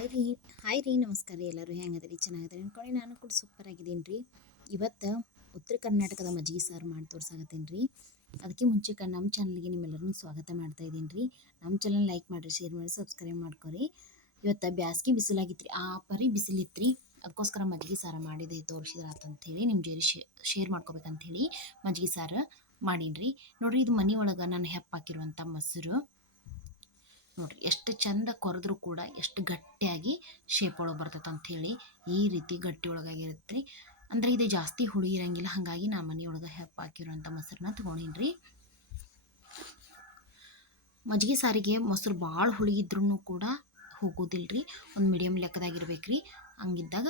Hi ರೀ hi ರೀ, ನಮಸ್ಕಾರ ರೀ ಎಲ್ಲರೂ. ಹೆಂಗದ್ರಿ? ಚೆನ್ನಾಗದ್ರಿ ಅನ್ಕೊಂಡು ನಾನು ಕೂಡ ಸೂಪರ್ ಆಗಿದ್ದೀನಿ ರೀ. ಇವತ್ತು ಉತ್ತರ ಕರ್ನಾಟಕದ ಮಜ್ಜಿಗೆ ಸಾರು ಮಾಡಿ ತೋರ್ಸಾಕತ್ತೀನಿ ರೀ. ಅದಕ್ಕೆ ಮುಂಚೆ ನಮ್ಮ ಚಾನಲ್ಗೆ ನಿಮ್ಮೆಲ್ಲರನ್ನೂ ಸ್ವಾಗತ ಮಾಡ್ತಾ ಇದ್ದೀನಿ ರೀ. ನಮ್ಮ ಚಾನಲ್ ಲೈಕ್ ಮಾಡಿರಿ ಶೇರ್ ಮಾಡಿ ಸಬ್ಸ್ಕ್ರೈಬ್ ಮಾಡ್ಕೊರಿ. ಇವತ್ತು ಬ್ಯಾಸ್ಗೆ ಬಿಸಿಲಾಗಿತ್ತು ರೀ ಆ, ಪರಿ ಬಿಸಿಲಿತ್ತು ರೀ ಅದಕ್ಕೋಸ್ಕರ ಮಜ್ಜಿಗೆ ಸಾರು ಮಾಡಿದೆ ಅಂತ ಹೇಳಿ ನಿಮ್ಮ ಜೇರಿ ಶೇ ಶೇರ್ ಮಾಡ್ಕೋಬೇಕಂಥೇಳಿ ಮಜ್ಜಿಗೆ ಸಾರು ಮಾಡೀನಿ ರೀ. ನೋಡಿರಿ, ಇದು ಮನೆ ಒಳಗೆ ನಾನು ಹೆಪ್ಪಾಕಿರುವಂಥ ಮೊಸರು. ನೋಡ್ರಿ, ಎಷ್ಟು ಚಂದ ಕೊರೆದ್ರೂ ಕೂಡ ಎಷ್ಟು ಗಟ್ಟಿಯಾಗಿ ಶೇಪ್ ಒಳಗೆ ಬರ್ತೈತೆ ಅಂಥೇಳಿ ಈ ರೀತಿ ಗಟ್ಟಿ ಒಳಗಾಗಿರುತ್ತೆ ರೀ ಅಂದರೆ ಇದು ಜಾಸ್ತಿ ಹುಳಿ ಇರಂಗಿಲ್ಲ, ಹಾಗಾಗಿ ನಾ ಮನೆಯೊಳಗೆ ಹೆಪ್ಪ ಹಾಕಿರೋಂಥ ಮೊಸರನ್ನ ತೊಗೊಂಡೀನಿ ರೀ ಮಜ್ಜಿಗೆ ಸಾರಿಗೆ ಮೊಸರು ಭಾಳ ಹುಳಿ ಇದ್ರೂ ಕೂಡ ಹೋಗೋದಿಲ್ಲ ರೀ ಒಂದು ಮೀಡಿಯಮ್ ಲೆಕ್ಕದಾಗಿರ್ಬೇಕು ರೀ ಹಂಗಿದ್ದಾಗ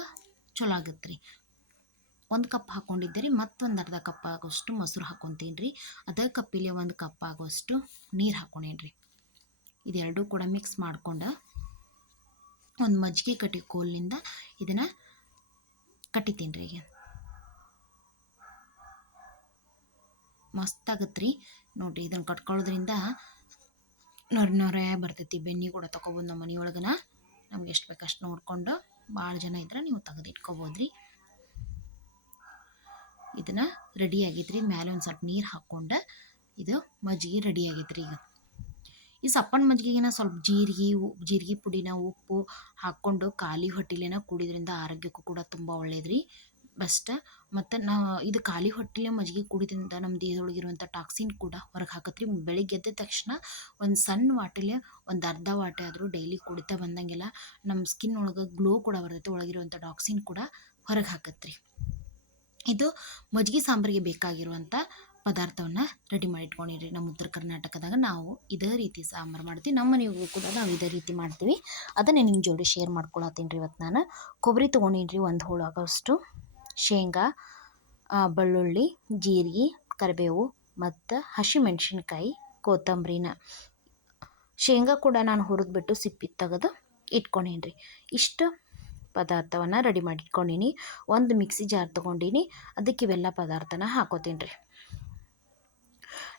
ಚಲೋ ಆಗತ್ತೆ ರೀ ಒಂದು ಕಪ್ ಹಾಕ್ಕೊಂಡಿದ್ದೆ ರೀ ಮತ್ತೊಂದು ಅರ್ಧ ಕಪ್ ಆಗೋಷ್ಟು ಮೊಸರು ಹಾಕ್ಕೊತೀನಿ ರೀ ಅದೇ ಕಪ್ಪಿಲೆ ಒಂದು ಕಪ್ ಆಗೋಷ್ಟು ನೀರು ಹಾಕ್ಕೊಂಡೇನಿ ರೀ ಇದೆರಡೂ ಕೂಡ ಮಿಕ್ಸ್ ಮಾಡಿಕೊಂಡು ಒಂದು ಮಜ್ಜಿಗೆ ಕಟ್ಟಿ ಕೋಲಿನಿಂದ ಇದನ್ನು ಕಟ್ಟಿತೀನಿ ರೀ ಈಗ. ಮಸ್ತ್ ರೀ ನೋಡಿರಿ ಇದನ್ನು ಕಟ್ಕೊಳ್ಳೋದ್ರಿಂದ ನೊರೆ ನೊರೆ ಬರ್ತೈತಿ. ಬೆನ್ನಿ ಕೂಡ ತೊಗೊಬೋದು ನಮ್ಮ ಮನೆಯೊಳಗನ. ನಮ್ಗೆ ಎಷ್ಟು ಬೇಕು ಅಷ್ಟು ನೋಡಿಕೊಂಡು ಭಾಳ ಜನ ಇದ್ರೆ ನೀವು ತೆಗೆದು ಇಟ್ಕೊಬೋದು ರೀ ಇದನ್ನು ರೆಡಿ ಆಗೈತೆ ರೀ ಮೇಲೆ ಒಂದು ಸ್ವಲ್ಪ ನೀರು ಹಾಕ್ಕೊಂಡು ಇದು ಮಜ್ಜಿಗೆ ರೆಡಿ ಆಗೈತೆ ರೀ ಈಗ. ಈ ಸಪ್ಪನ ಮಜ್ಜಿಗೆನ ಸ್ವಲ್ಪ ಜೀರಿಗೆ ಜೀರಿಗೆ ಪುಡಿನ ಉಪ್ಪು ಹಾಕ್ಕೊಂಡು ಖಾಲಿ ಹೊಟ್ಟೆಲೇನ ಕುಡಿದ್ರಿಂದ ಆರೋಗ್ಯಕ್ಕೂ ಕೂಡ ತುಂಬ ಒಳ್ಳೇದ್ರಿ. ರೀ ಬೆಸ್ಟ್. ಮತ್ತು ನಾ, ಇದು ಖಾಲಿ ಹೊಟ್ಟೆಲೆ ಮಜ್ಜಿಗೆ ಕುಡಿದ್ರಿಂದ ನಮ್ಮ ದೇಹದೊಳಗಿರುವಂಥ ಟಾಕ್ಸಿನ್ ಕೂಡ ಹೊರಗೆ ಹಾಕತ್ರಿ. ಬೆಳಿಗ್ಗೆ ಎದ್ದ ತಕ್ಷಣ ಒಂದು ಸಣ್ಣ ವಾಟೆಲೆ, ಒಂದು ಅರ್ಧ ವಾಟೆ ಆದರೂ ಡೈಲಿ ಕುಡಿತಾ ಬಂದಂಗೆಲ್ಲ ನಮ್ಮ ಸ್ಕಿನ್ ಒಳಗೆ ಗ್ಲೋ ಕೂಡ ಬರ್ತೈತೆ. ಒಳಗಿರುವಂಥ ಟಾಕ್ಸಿನ್ ಕೂಡ ಹೊರಗೆ ಹಾಕತ್ರಿ. ಇದು ಮಜ್ಜಿಗೆ ಸಾಂಬಾರಿಗೆ ಬೇಕಾಗಿರುವಂಥ ಪದಾರ್ಥವನ್ನು ರೆಡಿ ಮಾಡಿ ಇಟ್ಕೊಂಡಿರಿ ನಮ್ಮ ಉತ್ತರ ಕರ್ನಾಟಕದಾಗ ನಾವು ಇದೇ ರೀತಿ ಸಾಂಬಾರು ಮಾಡ್ತೀವಿ. ನಮ್ಮ ಮನೆಗೂ ಕೂಡ ನಾವು ಇದೇ ರೀತಿ ಮಾಡ್ತೀವಿ. ಅದನ್ನೇ ನಿಮ್ಮ ಜೋಡಿ ಶೇರ್ ಮಾಡ್ಕೊಳತ್ತೀನಿ ರೀ ಇವತ್ತು ನಾನು. ಕೊಬ್ಬರಿ ತೊಗೊಂಡಿನಿ ಒಂದು ಹೋಳಾಗೋಷ್ಟು ಶೇಂಗಾ ಬೆಳ್ಳುಳ್ಳಿ, ಜೀರಿಗೆ, ಕರಿಬೇವು ಮತ್ತು ಹಸಿಮೆಣ್ಸಿನ್ಕಾಯಿ, ಕೊತ್ತಂಬರಿನ. ಶೇಂಗಾ ಕೂಡ ನಾನು ಹುರಿದ್ಬಿಟ್ಟು ಸಿಪ್ಪಿ ತೆಗೆದು ಇಟ್ಕೊಂಡೀನಿ ರೀ ಇಷ್ಟು ಪದಾರ್ಥವನ್ನು ರೆಡಿ ಮಾಡಿ ಇಟ್ಕೊಂಡೀನಿ ಒಂದು ಮಿಕ್ಸಿ ಜಾರ್ ತೊಗೊಂಡೀನಿ. ಅದಕ್ಕೆ ಇವೆಲ್ಲ ಪದಾರ್ಥನ ಹಾಕೋತೀನಿ ರೀ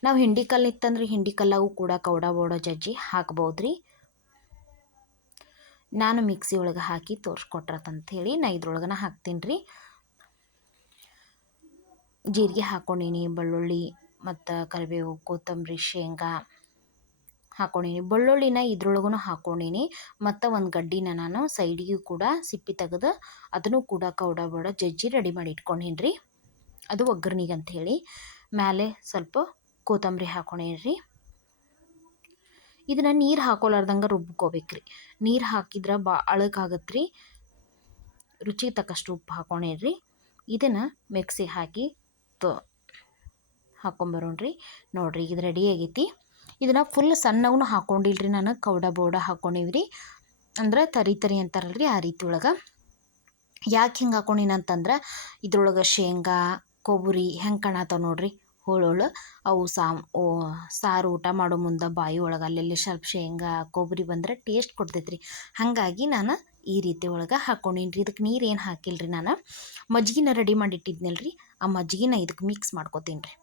ನಾವು ಹಿಂಡಿ ಕಲ್ಲು ಇತ್ತಂದ್ರೆ ಹಿಂಡಿ ಕಲ್ಲಾಗೂ ಕೂಡ ಕೌಡ ಬೋಡ ಜಜ್ಜಿ ಹಾಕ್ಬೋದು ನಾನು ಮಿಕ್ಸಿ ಒಳಗೆ ಹಾಕಿ ತೋರಿಸ್ಕೊಟ್ರತಂಥೇಳಿ ನಾ ಇದ್ರೊಳಗನ ಹಾಕ್ತೀನಿ ರೀ ಜೀರಿಗೆ ಹಾಕ್ಕೊಂಡೀನಿ ಬೆಳ್ಳುಳ್ಳಿ ಮತ್ತು ಕರಿಬೇವು, ಕೊತ್ತಂಬರಿ, ಶೇಂಗಾ ಹಾಕ್ಕೊಂಡೀನಿ ಬೆಳ್ಳುಳ್ಳಿನ ಇದ್ರೊಳಗೂ ಹಾಕ್ಕೊಂಡೀನಿ ಮತ್ತು ಒಂದು ಗಡ್ಡಿನ ನಾನು ಸೈಡಿಗೂ ಕೂಡ ಸಿಪ್ಪಿ ತೆಗೆದು ಅದನ್ನು ಕೂಡ ಕೌಡ ಬೋಡ ಜಜ್ಜಿ ರೆಡಿ ಮಾಡಿ ಇಟ್ಕೊಂಡೀನಿ ರೀ ಅದು ಒಗ್ಗರ್ನಿಗೆ ಅಂಥೇಳಿ ಮೇಲೆ ಸ್ವಲ್ಪ ಕೊತ್ತಂಬರಿ ಹಾಕ್ಕೊಂಡೇನಿ ಇದನ್ನು ನೀರು ಹಾಕೊಲಾರ್ದಂಗೆ ರುಬ್ಕೋಬೇಕು ರೀ ನೀರು ಹಾಕಿದ್ರೆ ಬಾ ಅಳಕಾಗತ್ತೆ ರೀ ರುಚಿಗೆ ತಕ್ಕಷ್ಟು ಉಪ್ಪು ಹಾಕ್ಕೊಂಡೇನಿ ಇದನ್ನು ಮಿಕ್ಸಿ ಹಾಕಿ ತೊ ಹಾಕೊಂಬರೋಣ್ರಿ ನೋಡಿರಿ ಇದು ರೆಡಿ ಆಗೈತಿ. ಇದನ್ನು ಫುಲ್ ಸಣ್ಣಗೂ ಹಾಕೊಂಡಿಲ್ರಿ ನಾನು. ಕೌಡ ಬೋಡ ಹಾಕ್ಕೊಂಡಿವಿ ರೀ ಅಂದ್ರೆ ತರಿ ತರಿ ಅಂತಾರಲ್ರಿ ಆ ರೀತಿ ಒಳಗೆ. ಯಾಕೆ ಹಿಂಗೆ ಹಾಕ್ಕೊಂಡಿನ ಅಂತಂದ್ರೆ ಇದ್ರೊಳಗೆ ಶೇಂಗಾ, ಕೊಬ್ಬರಿ ಹೆಂಗೆ ಕಾಣತ್ತಾವ ನೋಡಿರಿ. ಹೋಳೋಳು, ಅವು ಸಾಮ್, ಓ, ಸಾರು ಊಟ ಮಾಡೋ ಮುಂದೆ ಬಾಯಿ ಒಳಗೆ ಅಲ್ಲೆಲ್ಲಿ ಸ್ವಲ್ಪ ಶೇಂಗಾ, ಕೊಬ್ಬರಿ ಬಂದ್ರೆ ಟೇಸ್ಟ್ ಕೊಡ್ತೈತೆ ರೀ ಹಾಗಾಗಿ ನಾನು ಈ ರೀತಿ ಒಳಗೆ ಹಾಕ್ಕೊಂಡೀನಿ ರೀ ಇದಕ್ಕೆ ನೀರು ಏನು ಹಾಕಿಲ್ಲ ರೀ ನಾನು, ಮಜ್ಜಿಗೆನ ರೆಡಿ ಮಾಡಿಟ್ಟಿದ್ನಲ್ಲ ರೀ ಆ ಮಜ್ಜಿಗೆನ ಇದಕ್ಕೆ ಮಿಕ್ಸ್ ಮಾಡ್ಕೊತೀನಿ ರೀ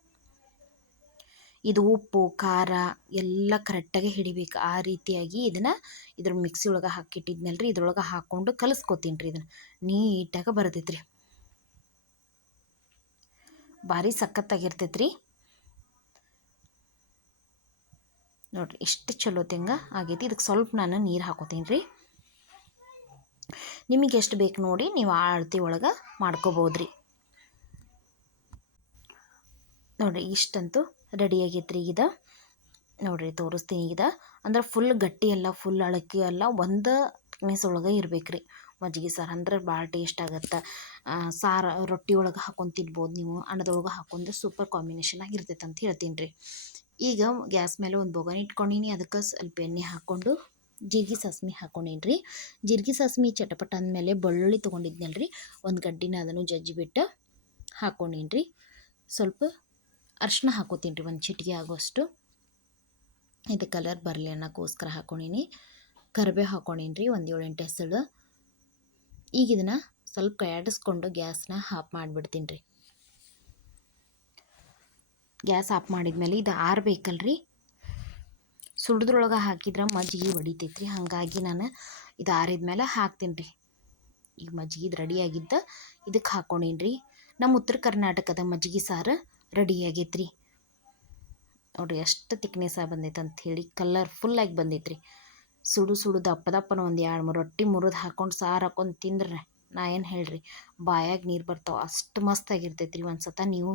ಇದು ಉಪ್ಪು, ಖಾರ ಎಲ್ಲ ಕರೆಕ್ಟಾಗಿ ಹಿಡಿಬೇಕು. ಆ ರೀತಿಯಾಗಿ ಇದನ್ನು ಇದ್ರ ಮಿಕ್ಸಿ ಒಳಗೆ ಹಾಕಿಟ್ಟಿದ್ನಲ್ಲ ರೀ ಇದ್ರೊಳಗೆ ಹಾಕ್ಕೊಂಡು ಕಲಿಸ್ಕೊತೀನಿ ರೀ ಇದನ್ನು. ನೀಟಾಗಿ ಬರ್ತೈತೆ ಭಾರಿ ಸಖತ್ತಾಗಿರ್ತೈತ್ರಿ. ನೋಡಿರಿ, ಎಷ್ಟು ಚಲೋ ತೆಂಗ ಆಗೈತಿ. ಇದಕ್ಕೆ ಸ್ವಲ್ಪ ನಾನು ನೀರು ಹಾಕೋತೀನಿ ರೀ ನಿಮಗೆ ಎಷ್ಟು ಬೇಕು ನೋಡಿ ನೀವು ಆ ಅಳತಿ ಒಳಗೆ ಮಾಡ್ಕೋಬೋದ್ರಿ. ನೋಡಿರಿ, ಇಷ್ಟಂತೂ ರೆಡಿ ಆಗೈತೆ ರೀ ಇದು. ನೋಡಿರಿ, ತೋರಿಸ್ತೀನಿ ಈಗ ಅಂದ್ರೆ ಫುಲ್ ಗಟ್ಟಿ ಅಲ್ಲ ಫುಲ್ ಅಳಕಿ ಅಲ್ಲ, ಒಂದು ಥಿಕ್ನೆಸ್ ಒಳಗೆ ಇರ್ಬೇಕು ರೀ ಮಜ್ಜಿಗೆ ಸಾರು ಅಂದ್ರೆ ಭಾಳ ಟೇಸ್ಟ್ ಆಗತ್ತೆ. ಸಾರು ರೊಟ್ಟಿ ಒಳಗೆ ಹಾಕೊಂಡು ತಿನ್ಬೋದು ನೀವು, ಅನ್ನದೊಳಗೆ ಹಾಕೊಂಡು ಸೂಪರ್ ಕಾಂಬಿನೇಷನ್ ಆಗಿರ್ತೈತೆ ಅಂತ ಹೇಳ್ತೀನಿ ರೀ. ಈಗ ಗ್ಯಾಸ್ ಮೇಲೆ ಒಂದು ಬೊಗಣಿ ಇಟ್ಕೊಂಡೀನಿ, ಅದಕ್ಕೆ ಸ್ವಲ್ಪ ಎಣ್ಣೆ ಹಾಕ್ಕೊಂಡು ಜೀರಿಗೆ ಸಾಸ್ಮಿ ಹಾಕ್ಕೊಂಡೀನಿ ರೀ. ಜೀರಿಗೆ ಸಾಸ್ಮಿ ಚಟಪಟ ಅಂದಮೇಲೆ ಬೆಳ್ಳುಳ್ಳಿ ತೊಗೊಂಡಿದ್ನಲ್ಲ ರೀ, ಒಂದು ಗಡ್ಡಿನ ಅದನ್ನು ಜಜ್ಜಿ ಬಿಟ್ಟು ಹಾಕ್ಕೊಂಡೀನಿ ರೀ. ಸ್ವಲ್ಪ ಅರ್ಶಿನ ಹಾಕೋತೀನಿ ರೀ, ಒಂದು ಚಿಟಿಕೆ ಆಗೋಷ್ಟು. ಇದು ಕಲರ್ ಬರಲಿ ಅನ್ನೋಕ್ಕೋಸ್ಕರ ಹಾಕ್ಕೊಂಡೀನಿ ಕರಿಬೇವು ಹಾಕ್ಕೊಂಡೀನಿ ರೀ, ಒಂದು ಏಳೆಂಟು ಹೆಸಳು. ಈಗ ಇದನ್ನು ಸ್ವಲ್ಪ ಕೈಯಾಡಿಸ್ಕೊಂಡು ಗ್ಯಾಸ್ನ ಆಫ್ ಮಾಡಿಬಿಡ್ತೀನಿ ರೀ. ಗ್ಯಾಸ್ ಆಫ್ ಮಾಡಿದ್ಮೇಲೆ ಇದು ಆರ್ಬೇಕಲ್ರಿ. ಸುಡಿದ್ರೊಳಗೆ ಹಾಕಿದ್ರೆ ಮಜ್ಜಿಗೆ ಹೊಡಿತೈತ್ರಿ. ಹಾಗಾಗಿ ನಾನು ಇದು ಆರಿದ ಮೇಲೆ ಹಾಕ್ತೀನಿ ರೀ. ಈಗ ಮಜ್ಜಿಗೆ ರೆಡಿಯಾಗಿದ್ದ ಇದಕ್ಕೆ ಹಾಕ್ಕೊಂಡೀನಿ ರೀ. ನಮ್ಮ ಉತ್ತರ ಕರ್ನಾಟಕದ ಮಜ್ಜಿಗೆ ಸಾರು ರೆಡಿ ಆಗೈತೆ ರೀ ನೋಡಿರಿ ಎಷ್ಟು ತಿಕ್ನೆಸ್ ಬಂದೈತೆ ಅಂಥೇಳಿ ಕಲರ್ಫುಲ್ಲಾಗಿ ಬಂದೈತೆ ರೀ ಸುಡು ಸುಡು ದಪ್ಪ ದಪ್ಪನ ಒಂದು ಎರಡು ಮೂರು ರೊಟ್ಟಿ ಮುರಿದು ಹಾಕ್ಕೊಂಡು ಸಾರು ಹಾಕ್ಕೊಂಡು ತಿಂದ್ರೆ ನಾ ಏನು ಹೇಳ್ರಿ? ಬಾಯಾಗ ನೀರು ಬರ್ತಾವೆ, ಅಷ್ಟು ಮಸ್ತಾಗಿರ್ತೈತೆ ರೀ ಒಂದು ಸತ ನೀವು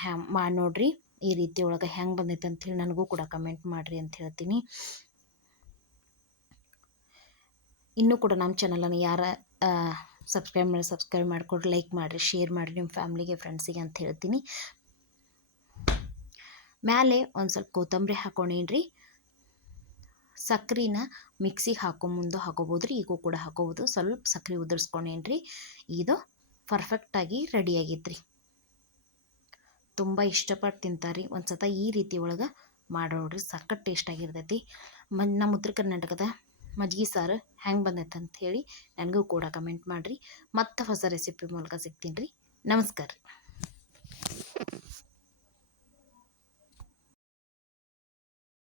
ಹ್ಯಾ ಮಾಡಿ ನೋಡಿರಿ, ಈ ರೀತಿ ಒಳಗೆ ಹೆಂಗೆ ಬಂದೈತೆ ಅಂಥೇಳಿ ನನಗೂ ಕೂಡ ಕಮೆಂಟ್ ಮಾಡಿರಿ ಅಂತ ಹೇಳ್ತೀನಿ. ಇನ್ನೂ ಕೂಡ ನಮ್ಮ ಚಾನಲನ್ನು ಯಾರ ಸಬ್ಸ್ಕ್ರೈಬ್ ಮಾಡಿ ಸಬ್ಸ್ಕ್ರೈಬ್ ಮಾಡಿಕೊಡ್ರಿ ಲೈಕ್ ಮಾಡಿರಿ ಶೇರ್ ಮಾಡಿರಿ ನಿಮ್ಮ ಫ್ಯಾಮ್ಲಿಗೆ ಫ್ರೆಂಡ್ಸಿಗೆ ಅಂತ ಹೇಳ್ತೀನಿ. ಮ್ಯಾಲೆ ಒಂದು ಸ್ವಲ್ಪ ಕೊತ್ತಂಬರಿ ಹಾಕ್ಕೊಂಡೀನಿ ರೀ ಮಿಕ್ಸಿ ಹಾಕೋ ಮುಂದೆ ಹಾಕೋಬೋದು ರೀ ಈಗೂ ಕೂಡ ಹಾಕೋಬೋದು. ಸ್ವಲ್ಪ ಸಕ್ರೆ ಉದುರಿಸ್ಕೊಂಡೇನಿ ರೀ ಇದು ಪರ್ಫೆಕ್ಟಾಗಿ ರೆಡಿ ಆಗೈತೆ ರೀ ತುಂಬ ಇಷ್ಟಪಟ್ಟು ತಿಂತಾರೆ ರೀ ಒಂದು ಸತ ಈ ರೀತಿ ಒಳಗೆ ಮಾಡೋಡ್ರಿ ಸಖತ್ ಟೇಸ್ಟ್ ಆಗಿರ್ತೈತಿ. ಮ, ನಮ್ಮ ಉತ್ತರ ಕರ್ನಾಟಕದ ಮಜ್ಜಿಗೆ ಸಾರು ಹೆಂಗೆ ಬಂದೈತೆ ಅಂತ ಹೇಳಿ ನನಗೂ ಕೂಡ ಕಮೆಂಟ್ ಮಾಡಿರಿ. ಮತ್ತೆ ಹೊಸ ರೆಸಿಪಿ ಮೂಲಕ ಸಿಗ್ತೀನಿ ರೀ. ನಮಸ್ಕಾರ